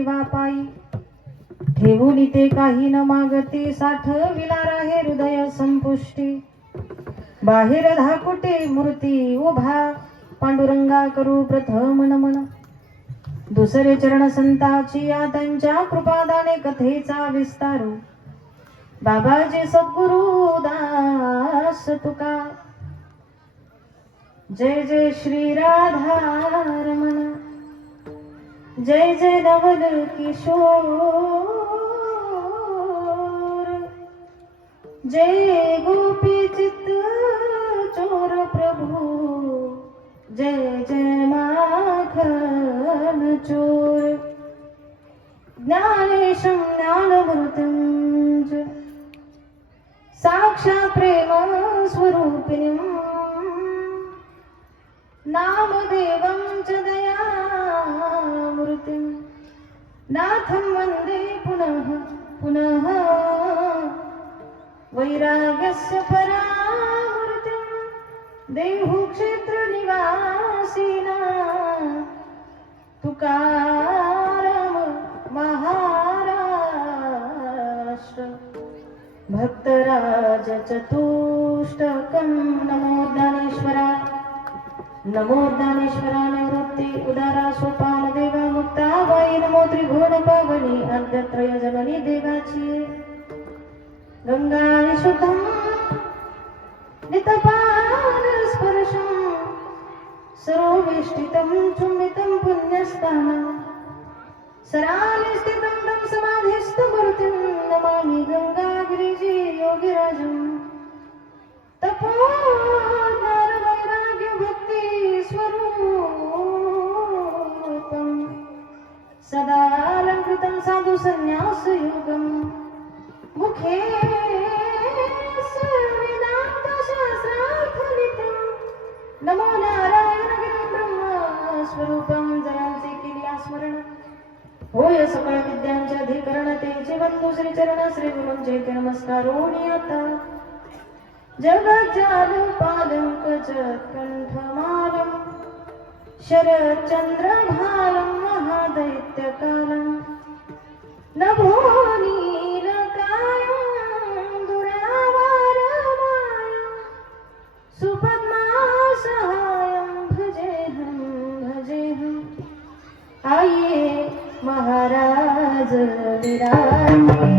देवा पायी ठेवून ते काही न मागती साठविला राहे हृदय संपुष्टी बाहेर धाकुटे मूर्ती उभा पांडुरंगा करू प्रथम नमन दुसरे चरण संताची या त्यांच्या कृपादाने कथेचा विस्तारू बाबाजी सद्गुरु दास तुका जय जय श्री राधारमण जय जय नवल किशोर जय गोपी चित्त चोर प्रभु जय जय माखन चोर ज्ञानेशं ज्ञानमृतं साक्षात् प्रेम स्वरूपिणीं नामदेवं च दयामूर्तिं नाथं वन्दे पुनः पुनः वैराग्यस्य परामूर्तिं देहुक्षेत्रनिवासिना तुकाराम महाराष्ट्र भक्तराज चतुष्टकं नमो ज्ञानेश्वरा निवृत्ति उदारा सोपान देवा मुक्ताबाई नमो त्रिभुवन पावनी आद्यत्रय जननी देवाची गंगा विशुद्धं नितपान स्पर्शं सरोवेष्टितं चुम्बितं पुण्यस्थानं सराले स्थितं तं समाधिस्थमूर्तिं नमामि गंगागिरिजी योगिराजं तपोज्ञान वैराग्य भक्ति स्वरूपं सदा अलंकृतं साधु संन्यास योगं मुखे वेदांत शास्त्रार्थनित्यं नमो नारायण ब्रह्म स्वरूपं जयांचे केल्या स्मरण होय सकळ विद्यांचे अधिकरण तेचे बंधू श्री चरण श्री गुरूंचे नमस्कारोनी आता जगज्जाल पादं कंठमालं शरच्चंद्रभालं महादैत्यकालं नभो नीलकायं दुरावारमायं सुपद्मासहायं भजेहं आइए महाराज विराजे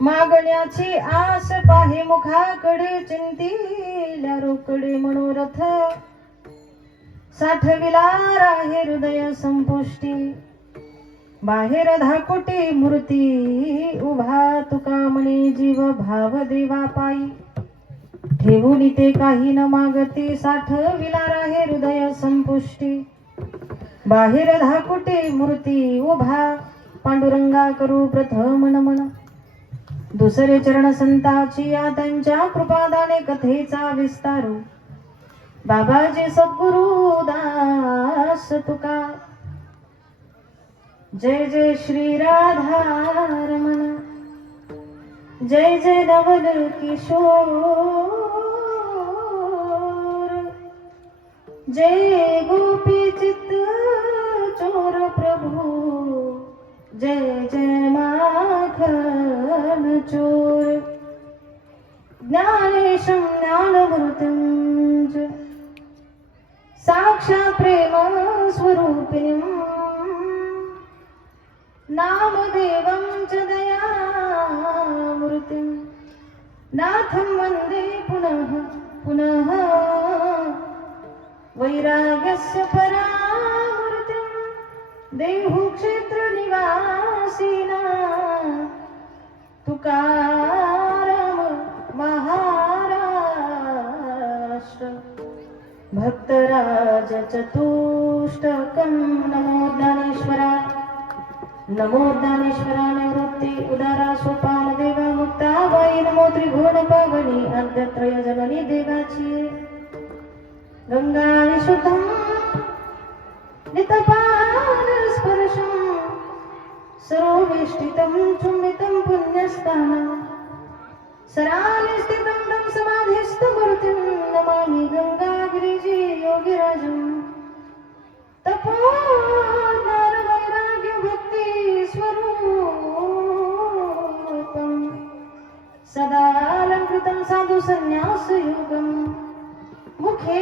मागण्याची आस पाहे मुखाकडे चिंतिल्या रोकडे मनोरथ साठविला राहे हृदय संपुष्टी बाहेर धाकुटी मूर्ती उभा तुका म्हणे जीव भाव देवा पायी ठेवून ते काही न मागती साठविला राहे हृदय संपुष्टी बाहेर धाकुटी मूर्ती उभा पांडुरंगा करू प्रथम नमन दुसरे चरण संताची या त्यांच्या कृपादाने कथेचा विस्तारू बाबाजी सद्गुरु दास तुका जय जय श्री राधारमण, जय जय धवल किशोर, जय गोपी चित्त चोर प्रभु, जय जय माखन चोर। ज्ञानेशं ज्ञानमृतं च साक्षात् प्रेम स्वरूपिणीं, नामदेवं च दयामूर्तिं, नाथं वन्दे पुनः पुनः। वैराग्यस्य परामूर्तिं देहुक्षेत्रनिवासिना, तुकाराम महाराष्ट्र भक्तराज चतुष्टकं। नमो ज्ञानेश्वरा, नमो ज्ञानेश्वरा निवृत्ती उदारा सोपान देवा मुक्ताबाई, नमो त्रिभुवन पावनी अंत्यत्रय जननी देवाची। गंगा विशुद्धं नितपान स्पर्शं, सरोवेष्टितं चुंबितं पुण्यस्थानं, सराले स्थितं तं समाधिस्थमूर्तिं, नमामि गंगागिरिजी योगिराजं। तपोज्ञान वैराग्य भक्ति स्वरूपं, सदा अलंकृतं साधु संन्यास योगं। मुखे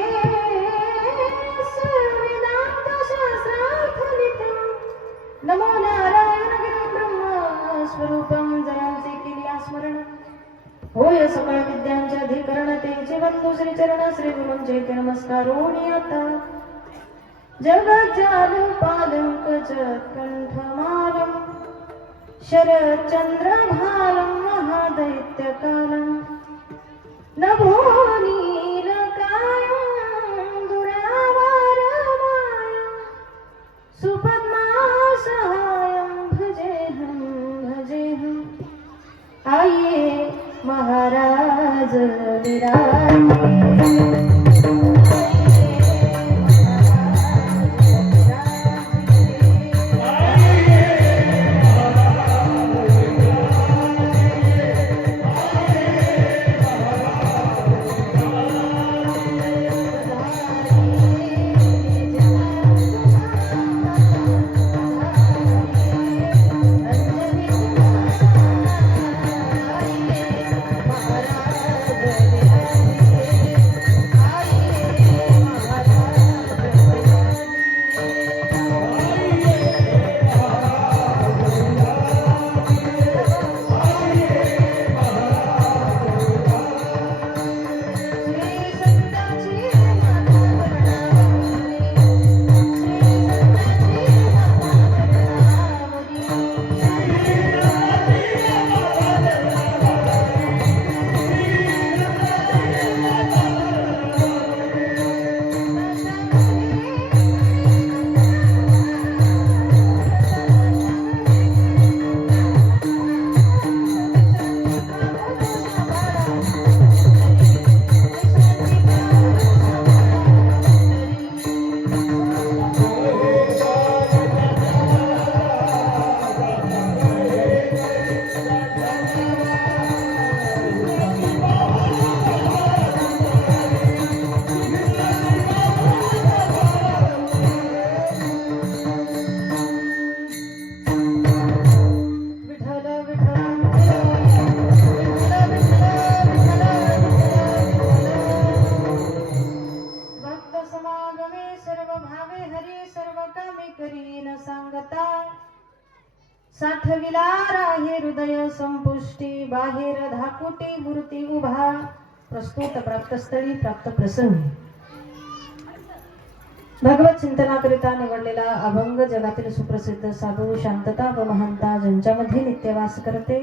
वेदांत शास्त्रार्थनितं, नमो नारायण गिरं ब्रह्म स्वरूपं। जयांचे केली स्मरण, होय सकळ विद्यांचे अधिकरण, तेचे बंधू श्री चरण श्री गुरूंचे नमस्कारोणी आता। जगज्जाल पालंकच कंठमालं, शरच्चंद्रभालं महादैत्यकालं, नभो नीलकायं दुरावारमायं, सुपद्मासहायं भजेऽहं भजेऽहं। आइए महाराज विराजे, साठविला राहे हृदय संपुष्टी, बाहेर धाकुटी मूर्ती उभा, प्रस्तुत प्राप्तस्थळी प्राप्त प्रसंगी। भगवत चिंतनाकरिता निवडलेला अभंग जगातील सुप्रसिद्ध साधू शांतता व महंता ज्यांच्यामध्ये नित्यवास करते,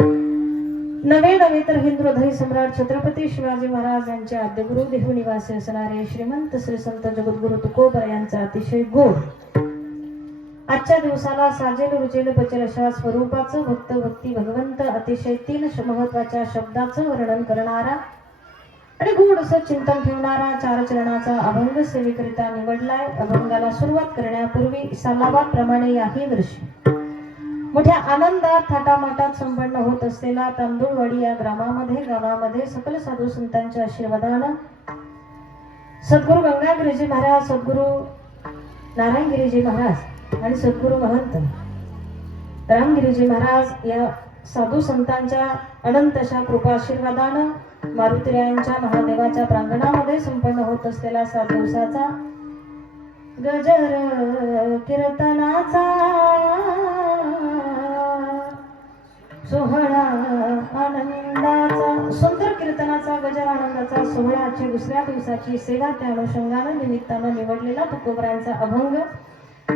नवे नवे तर हिंदुहृदय सम्राट छत्रपती शिवाजी महाराज यांचे आद्यगुरु देहू निवासी असणारे श्रीमंत श्री संत जगद्गुरु तुकोबर यांचा अतिशय गोड आजच्या दिवसाला साजेल रुचेल पचेल अशा स्वरूपाचं भक्त भक्ती भगवंत अतिशय तीन महत्वाच्या शब्दाचं वर्णन करणारा आणि गोड असं चिंतन ठेवणारा 4 चरणाचा अभंग सेवेकरिता निवडलाय. अभंगाला सुरुवात करण्यापूर्वी सालाबादप्रमाणे याही वर्षी मोठ्या आनंदात थाटामाटात संपन्न होत असलेला तांदूळवाडी या गावामध्ये सकल साधू संतांच्या आशीर्वादानं सद्गुरू गंगागिरीजी महाराज, सद्गुरू नारायणगिरीजी महाराज आणि सद्गुरू महंत रामगिरीजी महाराज या साधू संतांच्या अनंतशा कृपा आशीर्वादानं मारुतीरायांच्या महादेवाच्या प्रांगणामध्ये संपन्न होत असलेला 7 दिवसाचा गजर कीर्तनाचा सोहळा आनंदाचा, सुंदर कीर्तनाचा गजर आनंदाचा सोहळ्याची दुसऱ्या दिवसाची सेवा त्या अनुषंगानं निमित्तानं निवडलेला तुकोबरायांचा अभंग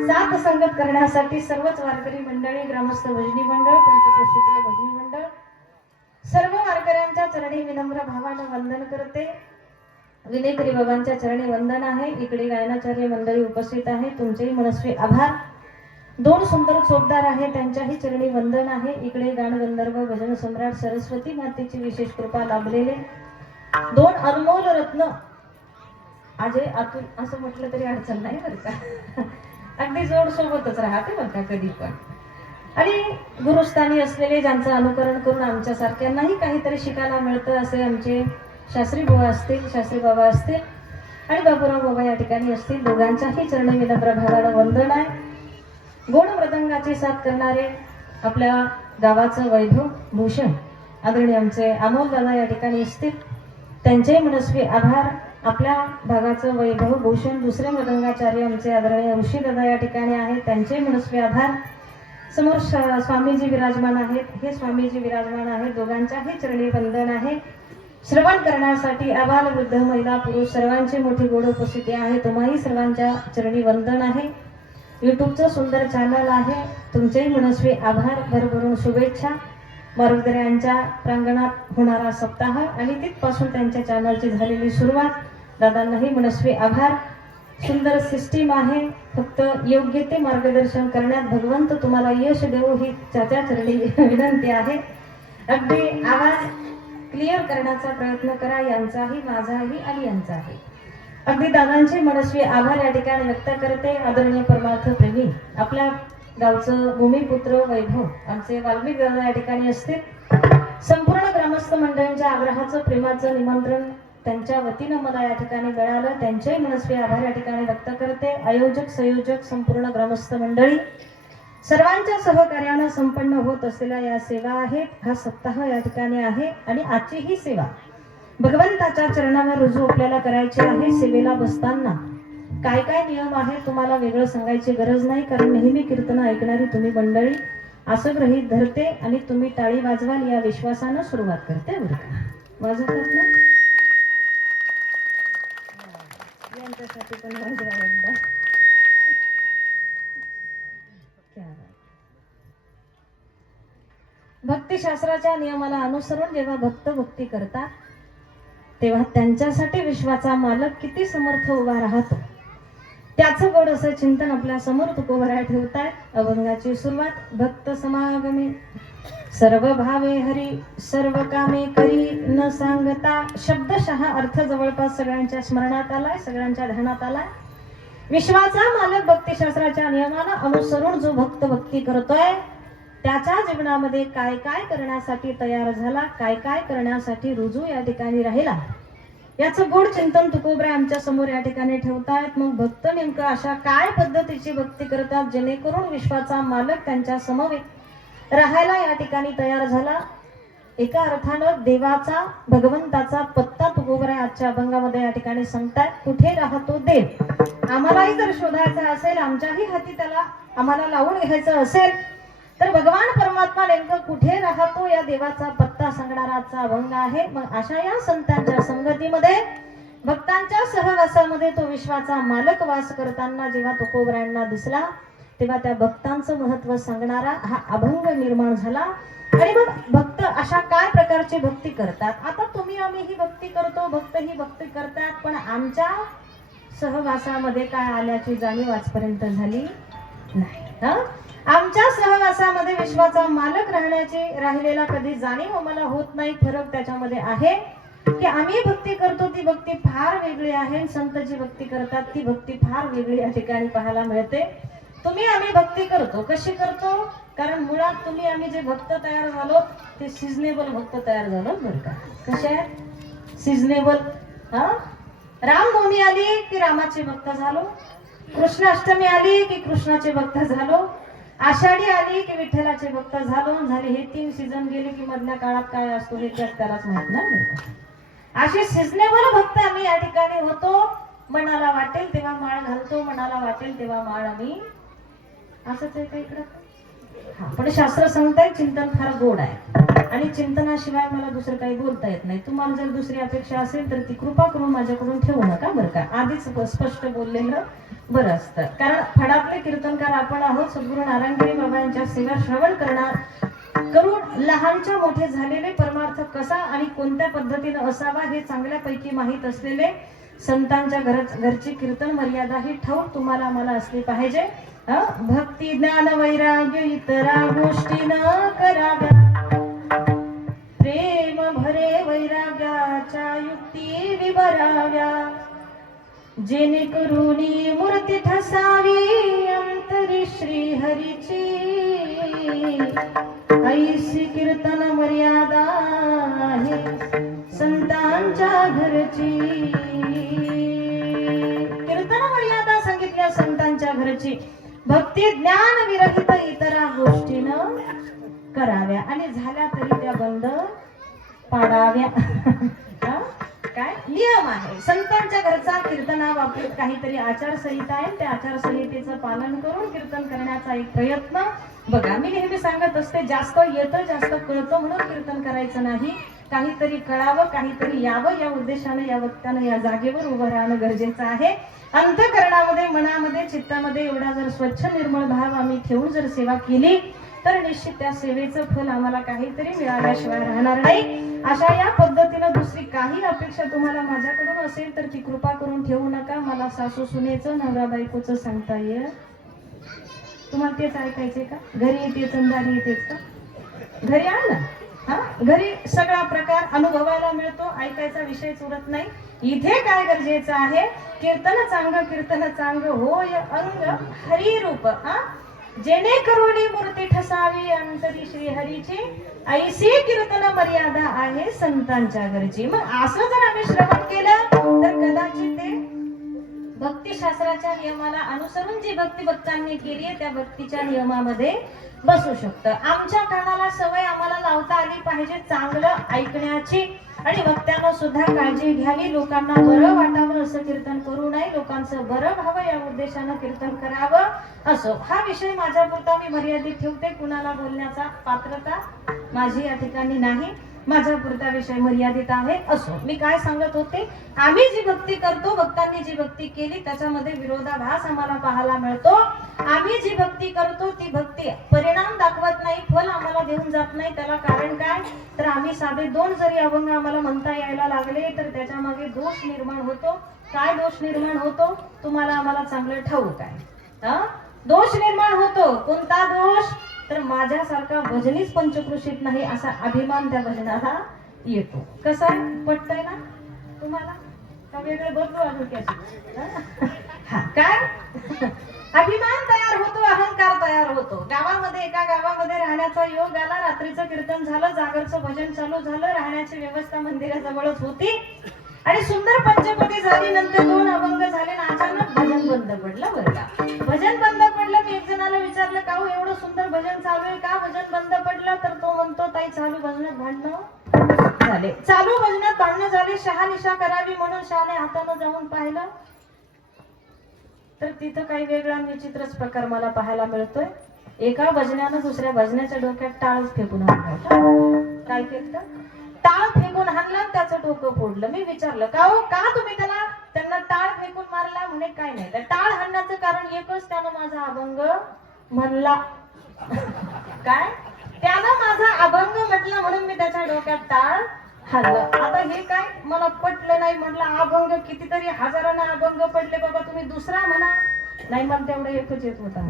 7 संगत करण्यासाठी सर्वच वारकरी मंडळी, ग्रामस्थ भजनी मंडळ, पंचक्रोशीतले भजनी मंडळ सर्व वारकऱ्यांच्या चरणी विनम्र भावानं वंदन करते. विनेकरी बाबांच्या चरणी वंदन आहे. इकडे गायनाचार्य मंडळी उपस्थित आहे, तुमचेही मनस्वी आभार. 2 सुंदर चोपदार आहे, त्यांच्याही चरणी वंदन आहे. इकडे गाणगंधर्व भजन सम्राट सरस्वती मातेची विशेष कृपा लाभलेले 2 अनमोल रत्न आजे आतून असं म्हटलं तरी अडचण नाही बरं का. अगदी जोड सोबतच राहते बरं का कधी पण. आणि गुरुस्थानी असलेले ज्यांचं अनुकरण करून आमच्या सारख्यांनाही काहीतरी शिकायला मिळतं असे आमचे शास्त्री बुवा असतील, शास्त्री बाबा असतील आणि बाबूराव बाबा या ठिकाणी असतील. दोघांच्याही चरणी विनम्र भावानं वंदन आहे. गोड मृदंगाची साथ करणारे आपल्या गावाचं वैभव भूषण आदरणीय आमचे अमोल दादा या ठिकाणी असतील, त्यांचे मनस्वी आभार. आपल्या भागाचं वैभव भूषण दुसरे मृदंगाचार्य आमचे आदरणीय ऋषी दादा या ठिकाणी आहेत, त्यांचे मनस्वी आभार. समोर स्वामीजी विराजमान आहेत, हे स्वामीजी विराजमान आहेत, दोघांच्याही चरणी वंदन आहे. श्रवण करण्यासाठी आबाल वृद्ध महिला पुरुष सर्वांची मोठी गोड उपस्थिती आहे. तुम्हाही सर्वांच्या चरणी वंदन आहे. युट्यूबचं सुंदर चॅनल आहे, तुमचेही मनस्वी आभार, भरभरून शुभेच्छा. मारुतीरायांच्या प्रांगणात होणारा सप्ताह आणि तिथपासून त्यांच्या चॅनलची झालेली सुरुवात, दादांनाही मनस्वी आभार. सुंदर सिस्टीम आहे, फक्त योग्य ते मार्गदर्शन करण्यात भगवंत तुम्हाला यश देवो ही त्याच्या चरणी विनंती आहे. अगदी आवाज क्लिअर करण्याचा प्रयत्न करा, यांचाही माझाही आणि यांचाही. अगदी दादांचे मनस्वी आभार या ठिकाणी व्यक्त करते. आदरणीय परमार्थ प्रेमी आपल्या गावचं भूमिपुत्र वैभव आमचे वाल्मिक दादा या ठिकाणी असतील. संपूर्ण ग्रामस्थ मंडळींच्या आग्रहाचं प्रेमाचं निमंत्रण त्यांच्या वतीनं मला या ठिकाणी मिळालं, त्यांचे मनस्वी आभार या ठिकाणी व्यक्त करते. आयोजक संयोजक संपूर्ण ग्रामस्थ मंडळी सर्वांच्या सहकार्यानं संपन्न होत असलेल्या या सेवा आहेत. हा सप्ताह या ठिकाणी आहे आणि आजची ही सेवा भगवंताच्या चरणावर रुजू आपल्याला करायची आहे. सेवेला बसताना काय काय नियम आहेत तुम्हाला वेगळं सांगायची गरज नाही, कारण नेहमी कीर्तन ऐकणारी तुम्ही मंडळी असं गृहीत धरते आणि तुम्ही टाळी वाजवाल या विश्वासानं सुरुवात करते. बरं का वाजवतात ना, यांच्यासाठी पण वाजवा एकदा. भक्तिशास्त्राच्या नियमाला अनुसरून जेव्हा भक्त भक्ती करतात तेव्हा त्यांच्यासाठी विश्वाचा मालक किती समर्थ उभा राहतो, त्याचं गोड असं चिंतन आपल्या समोर तुकोबराय ठेवतायत. अभंगाची सुरुवात भक्त समागमे सर्व भावे हरी सर्व कामे करी न सांगता. शब्दशः अर्थ जवळपास सगळ्यांच्या स्मरणात आलाय, सगळ्यांच्या ध्यानात आलाय. विश्वाचा मालक भक्तिशास्त्राच्या नियमाला अनुसरून जो भक्त भक्ती करतोय त्याच्या जीवनामध्ये काय काय करण्यासाठी तयार झाला, काय काय करण्यासाठी रुजू या ठिकाणी राहिला, याचं गोड चिंतन तुकोबराय आमच्या समोर या ठिकाणी ठेवतायत. मग भक्त नेमकं अशा काय पद्धतीची भक्ती करतात जेणेकरून विश्वाचा मालक त्यांच्या समवेत राहायला या ठिकाणी तयार झाला. एका अर्थानं देवाचा भगवंताचा पत्ता तुकोबराय आजच्या अभंगामध्ये या ठिकाणी सांगतायत. कुठे राहतो देव, आम्हालाही जर शोधायचा असेल, आमच्याही हाती त्याला आम्हाला लावून घ्यायचं असेल तर भगवान परमात्मा नेमकं कुठे राहतो या देवाचा पत्ता सांगणारा आजचा अभंग आहे. मग अशा या संतांच्या संगतीमध्ये भक्तांच्या सहवासामध्ये तो विश्वाचा मालक वास करताना जेव्हा तुकोबरायांना दिसला तेव्हा त्या भक्तांचं महत्व सांगणारा हा अभंग निर्माण झाला. आणि मग भक्त अशा काय प्रकारची भक्ती करतात. आता तुम्ही आम्ही ही भक्ती करतो, भक्त ही भक्ती करतात, पण आमच्या सहवासामध्ये काय आल्याची जाणीव आजपर्यंत झाली नाही. आमच्या सहवासामध्ये विश्वाचा मालक राहण्याची राहिलेला कधी जाणीव आम्हाला होत नाही. फरक त्याच्यामध्ये आहे. की आम्ही भक्ती करतो ती भक्ती फार वेगळी आहे, संत जी भक्ती करतात ती भक्ती फार वेगळी या ठिकाणी पाहायला मिळते. तुम्ही आम्ही भक्ती करतो, कशी करतो? कारण मुळात तुम्ही आम्ही जे भक्त तयार झालो ते सिजनेबल भक्त तयार झालो बरं का. कसे आहेत? सिजनेबल. हा, रामनवमी आली की रामाचे भक्त झालो, कृष्णाष्टमी आली की कृष्णाचे भक्त झालो, आषाढी आली की विठ्ठलाचे भक्त झालो. झाले हे 3 सीझन गेले की मधल्या काळात काय असतो हे त्यालाच माहित नाही. असे सिजनेबल भक्त आम्ही या ठिकाणी होतो. मनाला वाटेल तेव्हा माळ घालतो, मनाला वाटेल तेव्हा माळ आम्ही. असंच आहे का इकडं? हा, पण शास्त्र सांगताय चिंतन फार गोड आहे आणि चिंतनाशिवाय मला दुसरं काही बोलता येत नाही. तुम्हाला जर दुसरी अपेक्षा असेल तर ती कृपा करून माझ्याकडून ठेवू नका बरं का. आधीच स्पष्ट बोललेलं बरं असतं. कारण फडातले कीर्तनकार आपण आहोत. सद्गुरू नारायणगिरी बाबा यांच्या सेवा श्रवण करून लहानच्या मोठे झालेले, परमार्थ कसा आणि कोणत्या पद्धतीने असावा हे चांगल्यापैकी माहीत असलेले, संतांच्या घरची कीर्तन मर्यादा ही ठाऊक तुम्हाला आम्हाला असली पाहिजे. भक्ती ज्ञान वैराग्य इतरा गोष्टी न कराव्या, प्रेम भरे वैराग्याच्या युक्ती विवराव्या, जेणेकरून मूर्ती ठसावी अंतरी श्री हरीची, ऐशी कीर्तन मर्यादा आहे संतांच्या घरची. कीर्तन मर्यादा सांगितल्या संतांच्या घरची. भक्ती ज्ञान विरहित इतरा गोष्टी न कराव्या आणि झाल्या तरी त्या बंद पाडाव्या. काय नियम आहे संतांच्या घरचा कीर्तनाबाबतीत काहीतरी आचारसंहिता आहे. त्या आचारसंहितेचं पालन करून कीर्तन करण्याचा एक प्रयत्न. बघा, मी नेहमी सांगत असते, जास्त येतं जास्त कळतं म्हणून कीर्तन करायचं नाही. काहीतरी कळावं, काहीतरी यावं, या उद्देशाने या वक्त्यानं या जागेवर उभं राहणं गरजेचं आहे. अंतःकरणामध्ये, मनामध्ये, चित्तामध्ये एवढा जर स्वच्छ निर्मळ भाव आम्ही ठेवून जर सेवा केली तर निश्चित त्या सेवेचं फल आम्हाला काहीतरी मिळाल्याशिवाय राहणार नाही. अशा या पद्धतीनं दुसरी काही अपेक्षा तुम्हाला माझ्याकडून असेल तर ती कृपा करून ठेवू नका. मला सासू सुनेचं, नवरा बायकोचं सांगता येईल. तुम्हाला तेच ऐकायचंय का? घरी येतेच अंधारी येतेच का? घरी आण ना. हा, घरी सगळा प्रकार अनुभवायला मिळतो, ऐकायचा विषयच उरत नाही. इथे काय गरजेचं आहे? कीर्तन चांग होय अंग हरी रूप. जेणेकरून मूर्ती ठसावी अंतरी श्री हरीची, ऐशी कीर्तन मर्यादा आहे संतांच्या घरची. मग असं जर आम्ही श्रवण केलं तर कदाचित ते भक्तिशास्त्राच्या नियमाला अनुसरून जी भक्ती भक्तांनी केली आहे त्या भक्तीच्या नियमामध्ये बसू शकतं. आमच्या कानाला सवय आम्हाला लावता आली पाहिजे चांगलं ऐकण्याची आणि भक्त्यांना सुद्धा काळजी घ्यावी. लोकांना बरं वाटावं असं कीर्तन करू नये, लोकांचं बरं व्हावं या उद्देशानं कीर्तन करावं. असो, हा विषय माझ्यापुरता मी मर्यादित ठेवते. कुणाला बोलण्याचा पात्रता माझी या ठिकाणी नाही. माझा पुरता विषय मर्यादित आहे. असो, मी काय सांगत होते, आम्ही जी भक्ती करतो, भक्तांनी जी भक्ती केली त्याच्यामध्ये विरोधाभास आम्हाला पाहायला मिळतो. आम्ही जी भक्ती करतो ती भक्ती परिणाम दाखवत नाही, फल आम्हाला देऊन जात नाही. त्याला कारण काय? तर आम्ही साधे 2 जरी अभंग आम्हाला म्हणता यायला लागले तर त्याच्या मागे दोष निर्माण होतो. काय दोष निर्माण होतो तुम्हाला आम्हाला चांगलं ठाऊक आहे. दोष निर्माण होतो. कोणता दोष? तर माझ्यासारखा भजनीच पंचकृषीत नाही असा अभिमान त्या भजनाला येतो. कसा पटतंय ना तुम्हाला? का वेगळे बदलू अजून त्याची? काय अभिमान तयार होतो, अहंकार तयार होतो. गावामध्ये एका गावामध्ये राहण्याचा योग आला. रात्रीचं कीर्तन झालं, जागरचं भजन चालू झालं, राहण्याची व्यवस्था मंदिराजवळच होती आणि सुंदर पंचपदी झाली. नंतर 2 अभंग झाले आणि अचानक भजन बंद पडलं. बरं का, भजन बंद पडलं. मी एक जणाला विचारलं, का हो एवढं सुंदर भजन चालू आहे, का भजन बंद पडलं? तर तो म्हणतो, ताई चालू भजनात भांडणं झाले. चालू भजनात भांडणं झाली. शहानिशा करावी म्हणून शहाने हातानं जाऊन पाहिलं तर तिथं काही वेगळा विचित्रच प्रकार मला पाहायला मिळतोय. एका भजनानं दुसऱ्या भजनाच्या डोक्यात टाळच फेकून आणला. काय फेकतं? टाळ फेकून हाणला, त्याचं डोकं फोडलं. मी विचारलं, का हो, का तुम्ही त्यांना टाळ फेकून मारला? म्हणे काय नाही, त्या टाळ हाणण्याचं कारण एकच, त्यानं माझा अभंग म्हणला. काय? त्यानं माझा अभंग म्हटला म्हणून मी त्याच्या डोक्यात टाळ हाणलं. आता हे काय मला पटलं नाही. म्हटलं अभंग कितीतरी हजारांना अभंग पडले बाबा, तुम्ही दुसरा म्हणा. नाही, मला तेवढं एकच येत होता.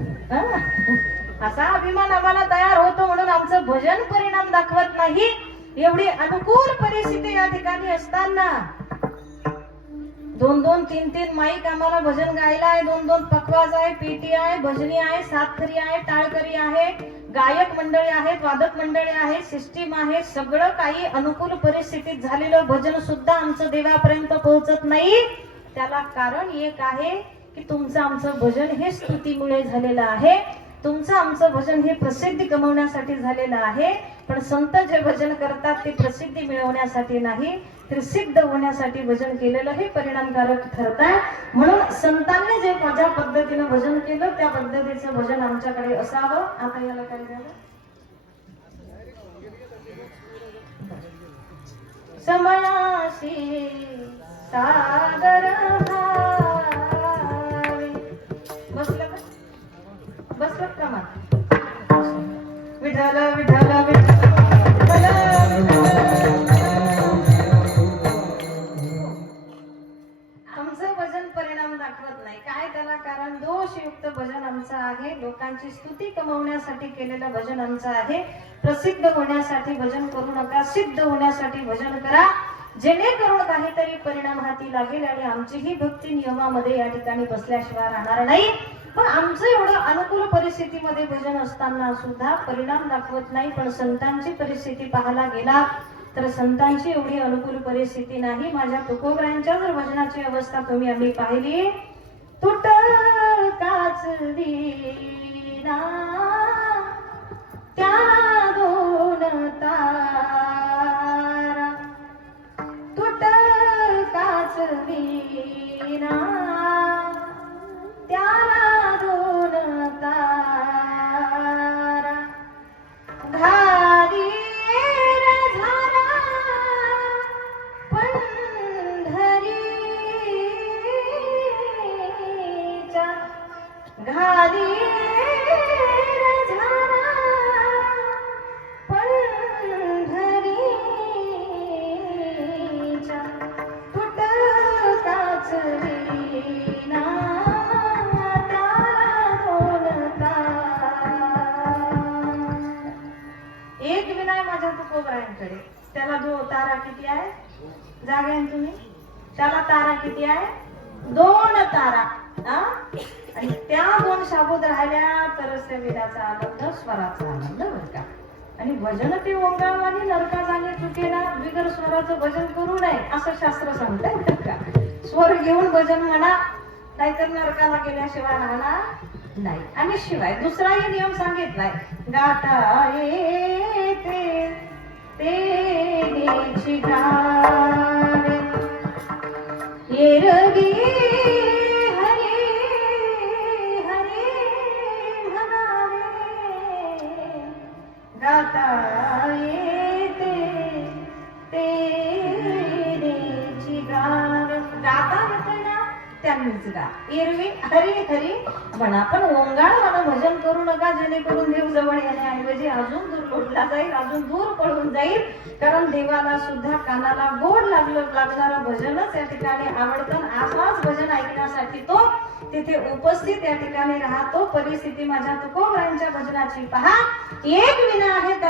असा अभिमान आम्हाला तयार होतो म्हणून आमचं भजन परिणाम दाखवत नाही. एवढी अनुकूल परिस्थिती या ठिकाणी असताना 2-2, 3-3 माईक आम्हाला भजन गायला आहे, 2-2 पखवाज आहे, पेटी आहे, भजनी आहे, सातखरी आहे, टाळकरी आहे, गायक मंडळी आहेत, वादक मंडळी आहे, सिस्टीम आहे, सगळं काही अनुकूल परिस्थितीत झालेलं भजन सुद्धा आमचं देवापर्यंत पोहोचत नाही. त्याला कारण एक आहे की तुमचं आमचं भजन हे स्तुतीमुळे झालेलं आहे. तुमचं आमचं भजन हे प्रसिद्धी कमवण्यासाठी झालेलं आहे. पण संत जे भजन करतात ते प्रसिद्धी मिळवण्यासाठी नाही, तर सिद्ध होण्यासाठी भजन केलेलं हे परिणामकारक ठरतात. म्हणून संतांनी जे माझ्या पद्धतीनं भजन केलं त्या पद्धतीचं भजन आमच्याकडे असावं. आता याला काय झालं? समयाशी सागर भावे. बसलं का? बसलं का मग? विठ्ठल विठ्ठल विठ्ठल. आमचं भजन परिणाम दाखवत नाही. काय त्याला कारण? दोषयुक्त भजन आमचं आहे. लोकांची स्तुती कमवण्यासाठी केलेलं भजन आमचं आहे. प्रसिद्ध होण्यासाठी भजन करू नका, सिद्ध होण्यासाठी भजन करा, जेणेकरून काहीतरी परिणाम हाती लागेल. आणि आमची ही भक्ती नियमामध्ये या ठिकाणी बसल्याशिवाय राहणार नाही. पण आमचं एवढं अनुकूल परिस्थितीमध्ये भजन असताना सुद्धा परिणाम दाखवत नाही. पण संतांची परिस्थिती पाहायला गेला तर संतांची एवढी अनुकूल परिस्थिती नाही. माझ्या तुकोबरायांच्या जर भजनाची अवस्था तुम्ही आम्ही पाहिली, तुटकाच वीणा त्या दोन तारा, तुटकाच वीणा त्याला दोन तारा, घाली रे झाला पंढरीच्या, घाली रे झाला पंढरीच्या, तुटकाच वीणा. एक विनाय माझ्या तुकोबरायांकडे, त्याला तारा किती आहे? जागे तुम्ही? त्याला तारा किती आहे? 2 तारा. आणि त्या 2 शाबूत राहिल्या तरच त्या विनाचा आनंद, स्वराचा आनंद बरं का. आणि भजन ते ओंगावानी नरका जाणे चुकेना, बिगर स्वराचं भजन करू नये असं शास्त्र सांगतंय बरं का. स्वर घेऊन भजन म्हणा, नाहीतर नरकाला गेल्याशिवाय राहणार नाही. आणि शिवाय दुसराही नियम सांगितलाय, गाता येते तेनेची गावे, एरवी हरी हरी म्हणावे, गाता येते तेनेची गावे. गाता येते ना त्यांनीच गा, एरवी हरी हरी म्हणा. पण ओंगाळवानं भजन करू नका, जेणेकरून देव जवळ येण्याऐवजी अजून दूर लोटला जाईल, अजून दूर पळून जाईल. कारण देवाला सुद्धा कानाला गोड लागणारं भजनच या ठिकाणी आवडतं. आवाज भजन ऐकण्यासाठी तो तिथे उपस्थित या ठिकाणी राहतो. परिस्थिती माझ्या तुकोबरायांच्या भजनाची पहा. एक विना आहे